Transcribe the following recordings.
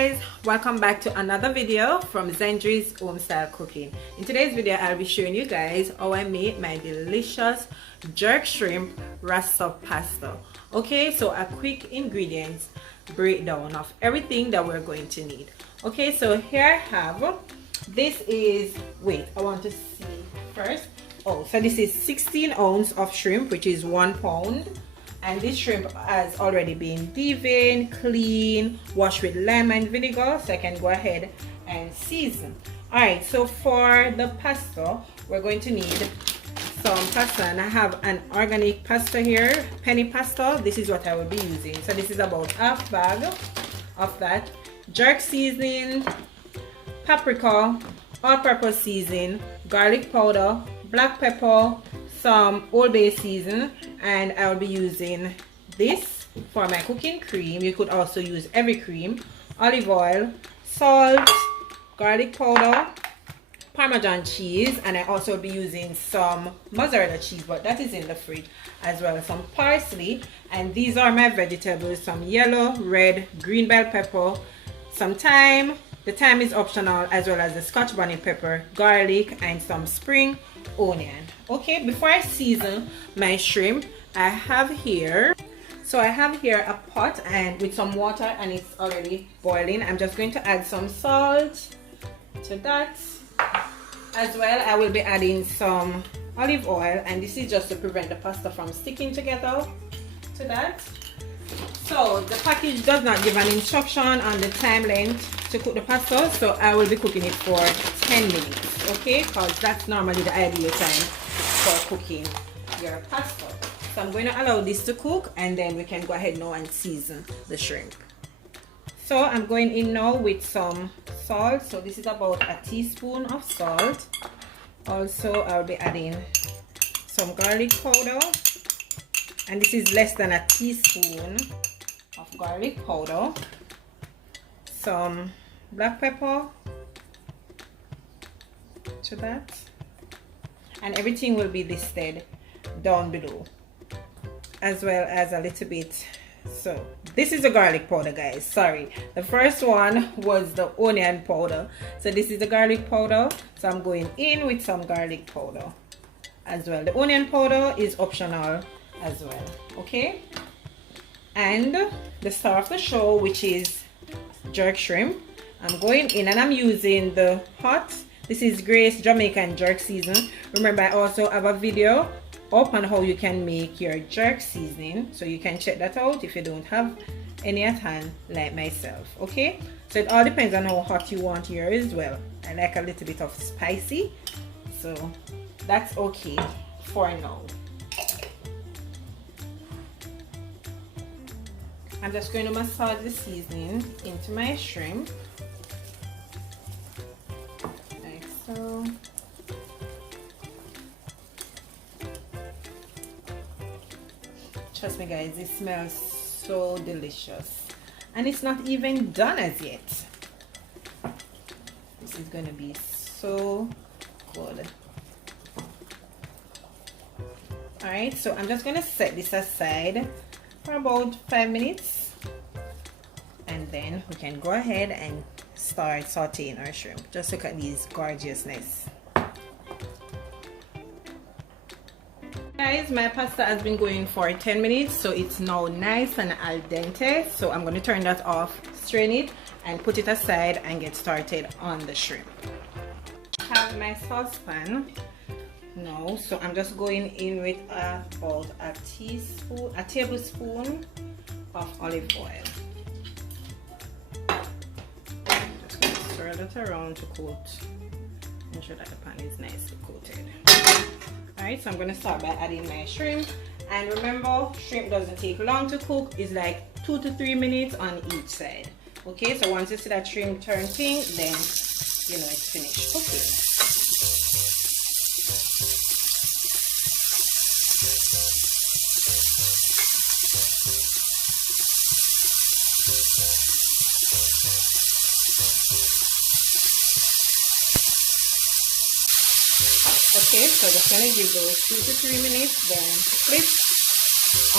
guys, welcome back to another video from Zendri's Home Style Cooking. In today's video I'll be showing you guys how I made my delicious jerk shrimp rasta pasta. Okay, so a quick ingredients breakdown of everything that we're going to need. Okay, so here I have, this is, wait, I want to see first. Oh, so this is 16 ounces of shrimp, which is 1 pound. And this shrimp has already been deveined, cleaned, washed with lime and vinegar, so I can go ahead and season. Alright, so for the pasta, we're going to need some pasta, and I have an organic pasta here, penny pasta. This is what I will be using. So this is about half bag of that. Jerk seasoning, paprika, all-purpose seasoning, garlic powder, black pepper, some Old Bay season, and I'll be using this for my cooking cream. You could also use every cream, olive oil, salt, garlic powder, Parmesan cheese, and I also will be using some mozzarella cheese, but that is in the fridge, as well as some parsley. And these are my vegetables: some yellow, red, green bell pepper, some thyme. The thyme is optional, as well as the Scotch bonnet pepper, garlic, and some spring onion. Okay, before I season my shrimp, I have here a pot and with some water, and it's already boiling. I'm just going to add some salt to that. As well, I will be adding some olive oil, and this is just to prevent the pasta from sticking together to that. So the package does not give an instruction on the time length to cook the pasta, so I will be cooking it for 10 minutes, okay, because that's normally the ideal time for cooking your pasta. So I'm going to allow this to cook, and then we can go ahead now and season the shrimp. So I'm going in now with some salt. So this is about a teaspoon of salt. Also, I'll be adding some garlic powder, and this is less than a teaspoon of garlic powder. Some black pepper to that, and everything will be listed down below, as well as a little bit. So this is the garlic powder, guys. Sorry, the first one was the onion powder, so this is the garlic powder. So I'm going in with some garlic powder as well. The onion powder is optional as well, okay. And the star of the show, which is jerk shrimp, I'm going in, and I'm using the hot, this is Grace Jamaican jerk season. Remember, I also have a video up on how you can make your jerk seasoning, so you can check that out if you don't have any at hand like myself, okay. So it all depends on how hot you want yours as well. I like a little bit of spicy, so that's okay for now. I'm just going to massage the seasoning into my shrimp, like so. Trust me, guys, it smells so delicious, and it's not even done as yet. This is going to be so good. Alright, so I'm just going to set this aside for about 5 minutes, and then we can go ahead and start sauteing our shrimp. Just look at these gorgeousness. Guys, my pasta has been going for 10 minutes, so it's now nice and al dente. So I'm going to turn that off, strain it, and put it aside and get started on the shrimp. I have my saucepan now, so I'm just going in with about a tablespoon of olive oil. Just going to stir that around to coat, ensure that the pan is nicely coated. Alright, so I'm going to start by adding my shrimp, and remember, shrimp doesn't take long to cook. It's like 2 to 3 minutes on each side. Okay, so once you see that shrimp turn pink, then you know it's finished cooking. Okay, so just gonna give those 2 to 3 minutes, then flip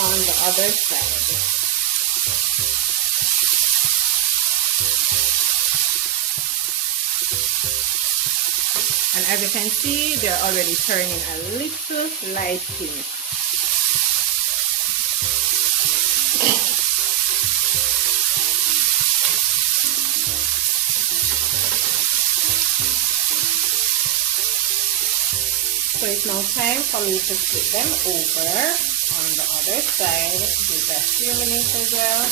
on the other side. And as you can see, they're already turning a little light pink. So it's now time for me to flip them over on the other side. Give that a few minutes as well.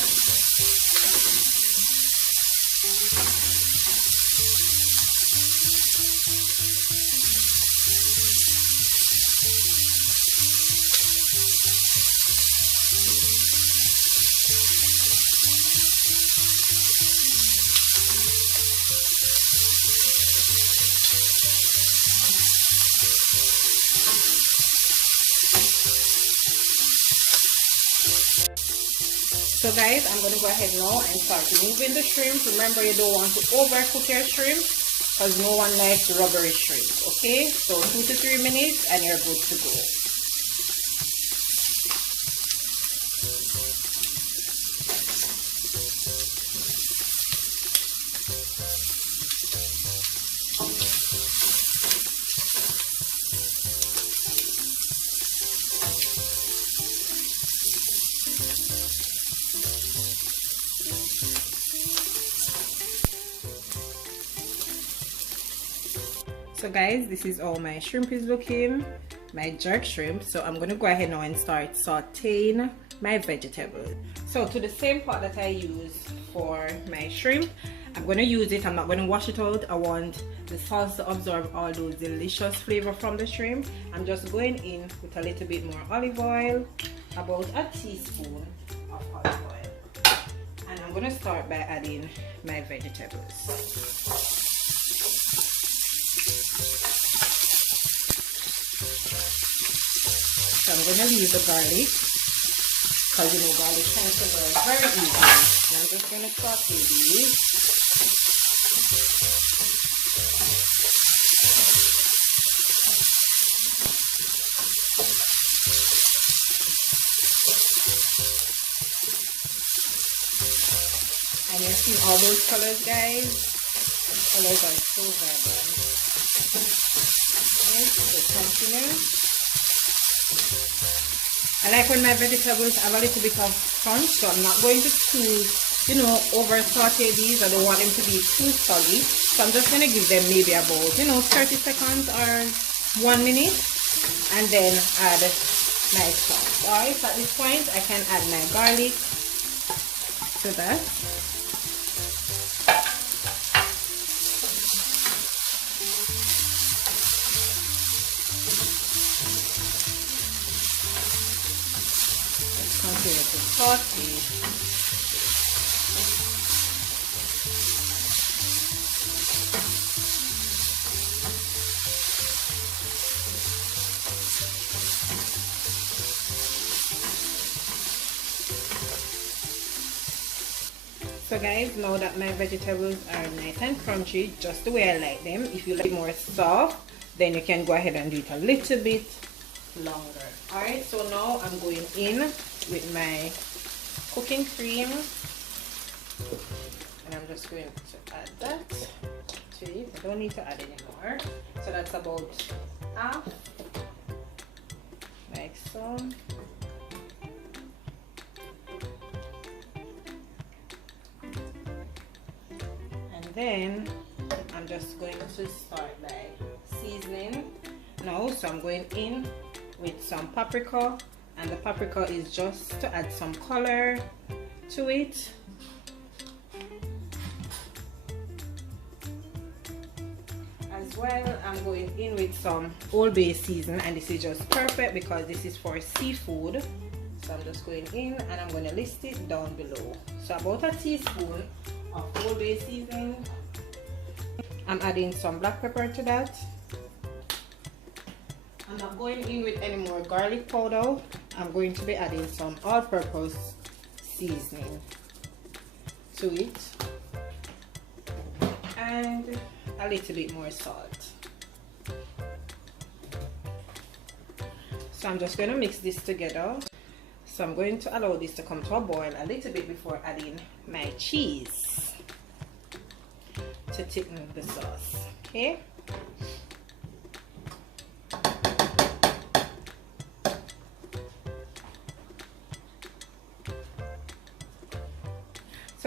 So guys, I'm going to go ahead now and start removing the shrimp. Remember, you don't want to overcook your shrimp because no one likes rubbery shrimp. Okay, so 2 to 3 minutes and you're good to go. So guys, this is all my shrimp is looking, my jerk shrimp. So I'm gonna go ahead now and start sauteing my vegetables. So to the same pot that I use for my shrimp, I'm gonna use it. I'm not gonna wash it out. I want the sauce to absorb all those delicious flavor from the shrimp. I'm just going in with a little bit more olive oil, about a teaspoon of olive oil, and I'm gonna start by adding my vegetables. So I'm going to leave the garlic because you know garlic tends to burn very easily. And I'm just going to saute these. And you see all those colors, guys? The colors are so vibrant. Okay, so continue. I like when my vegetables have a little bit of crunch, so I'm not going to over saute these. I don't want them to be too soggy, so I'm just going to give them maybe about 30 seconds or 1 minute, and then add my sauce. Alright, so at this point I can add my garlic to that. Continue to saute. So guys, now that my vegetables are nice and crunchy, just the way I like them, if you like more soft, then you can go ahead and do it a little bit longer. Alright, so now I'm going in with my cooking cream, and I'm just going to add that to it. I don't need to add any more. So that's about half, like so. And then I'm just going to start by seasoning now. So I'm going in with some paprika, and the paprika is just to add some color to it. As well, I'm going in with some Old Bay season, and this is just perfect because this is for seafood. So I'm just going in and I'm going to list it down below. So about a teaspoon of Old Bay seasoning. I'm adding some black pepper to that. I'm not going in with any more garlic powder. I'm going to be adding some all-purpose seasoning to it, and a little bit more salt. So I'm just going to mix this together. So I'm going to allow this to come to a boil a little bit before adding my cheese to thicken the sauce. Okay.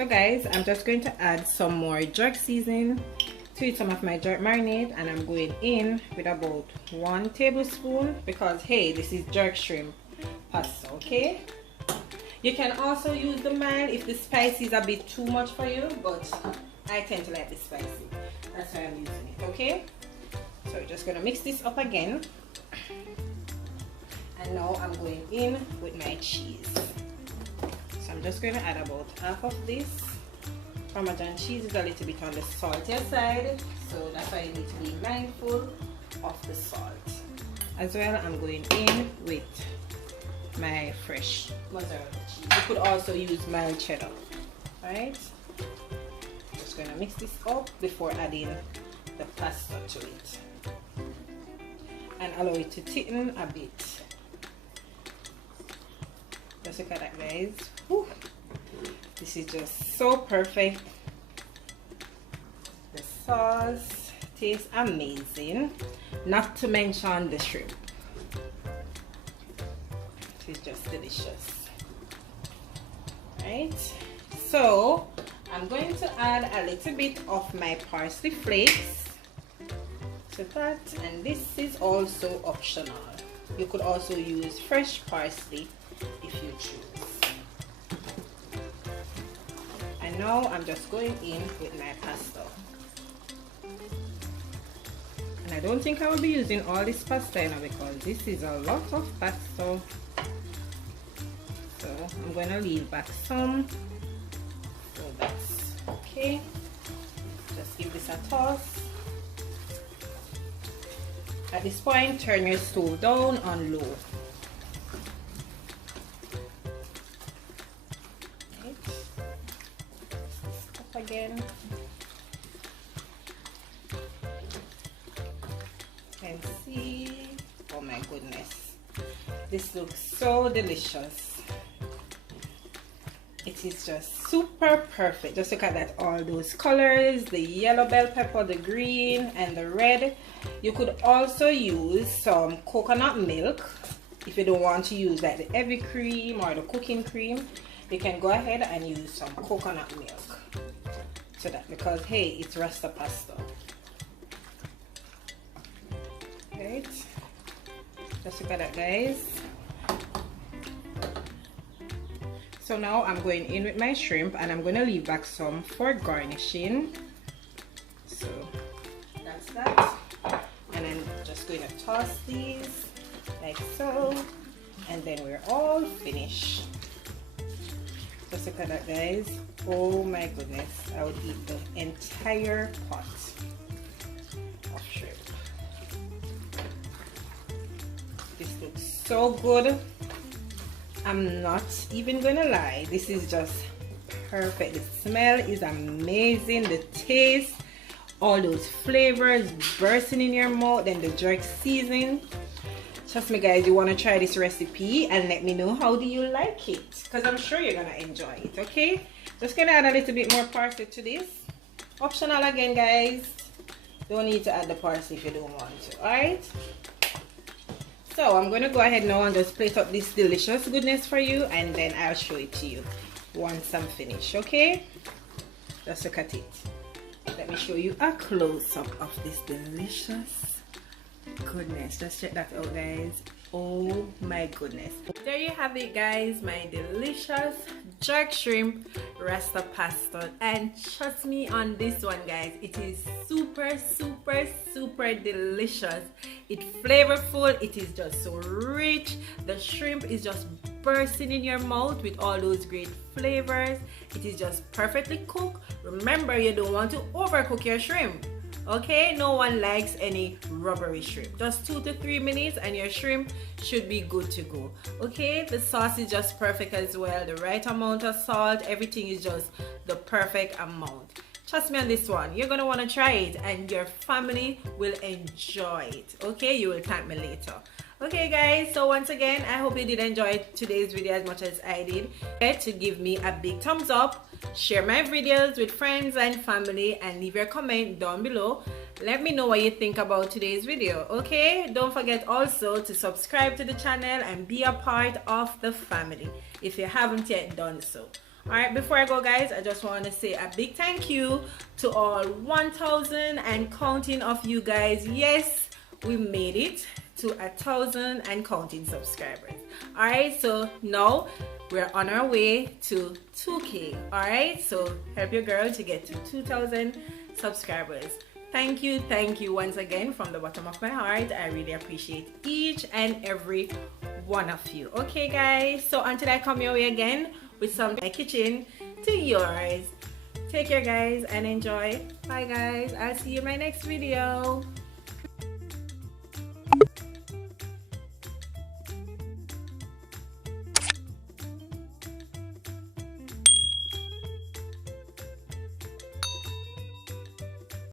So guys, I'm just going to add some more jerk seasoning to it, some of my jerk marinade, and I'm going in with about 1 tablespoon because hey, this is jerk shrimp pasta. Okay, you can also use the mild if the spicy is a bit too much for you, but I tend to like the spicy, that's why I'm using it. Okay, so we're just gonna mix this up again, and now I'm going in with my cheese. So I'm just going to add about half of this. Parmesan cheese is a little bit on the saltier side, so that's why you need to be mindful of the salt. As well, I'm going in with my fresh mozzarella cheese. You could also use mild cheddar. Alright? Just going to mix this up before adding the pasta to it. And allow it to thicken a bit. Just look at that, guys. Whew. This is just so perfect. The sauce tastes amazing, not to mention the shrimp. It is just delicious. Right, so I'm going to add a little bit of my parsley flakes to that, and this is also optional. You could also use fresh parsley if you choose. And now I'm just going in with my pasta. And I don't think I will be using all this pasta now because this is a lot of pasta. So I'm going to leave back some. So that's okay. Just give this a toss. At this point, turn your stove down on low. Again, and see, oh my goodness, this looks so delicious. It is just super perfect. Just look at that, all those colors, the yellow bell pepper, the green and the red. You could also use some coconut milk if you don't want to use like the heavy cream or the cooking cream. You can go ahead and use some coconut milk to that because hey, it's rasta pasta. Right, just look at that, guys. So now I'm going in with my shrimp and I'm going to leave back some for garnishing. So that's that, and I'm just going to toss these like so, and then we're all finished. Just look at that, guys. Oh my goodness, I would eat the entire pot of shrimp. This looks so good. I'm not even gonna lie, this is just perfect. The smell is amazing, the taste, all those flavors bursting in your mouth, and the jerk seasoning. Trust me, guys, you want to try this recipe and let me know how do you like it, because I'm sure you're gonna enjoy it. Okay, just gonna add a little bit more parsley to this. Optional again, guys. Don't need to add the parsley if you don't want to. All right, so I'm gonna go ahead now and just plate up this delicious goodness for you, and then I'll show it to you once I'm finished. Okay, just look at it. Let me show you a close-up of this delicious goodness. Just check that out, guys. Oh my goodness, there you have it, guys, my delicious jerk shrimp rasta pasta. And trust me on this one, guys, it is super delicious. It's flavorful, it is just so rich. The shrimp is just bursting in your mouth with all those great flavors. It is just perfectly cooked. Remember, you don't want to overcook your shrimp. Okay, no one likes any rubbery shrimp. Just 2 to 3 minutes and your shrimp should be good to go. Okay, the sauce is just perfect as well. The right amount of salt, everything is just the perfect amount. Trust me on this one, you're gonna want to try it and your family will enjoy it. Okay, you will thank me later. Okay guys, so once again, I hope you did enjoy today's video as much as I did. Remember to give me a big thumbs up, share my videos with friends and family, and leave your comment down below. Let me know what you think about today's video. Okay, don't forget also to subscribe to the channel and be a part of the family if you haven't yet done so. Alright, before I go guys, I just want to say a big thank you to all 1,000 and counting of you guys. Yes, we made it to 1,000 and counting subscribers. Alright, so now we're on our way to 2K. Alright, so help your girl to get to 2,000 subscribers. Thank you once again from the bottom of my heart. I really appreciate each and every one of you. Okay guys, so until I come your way again with some my kitchen to yours, take care guys and enjoy. Bye guys, I'll see you in my next video.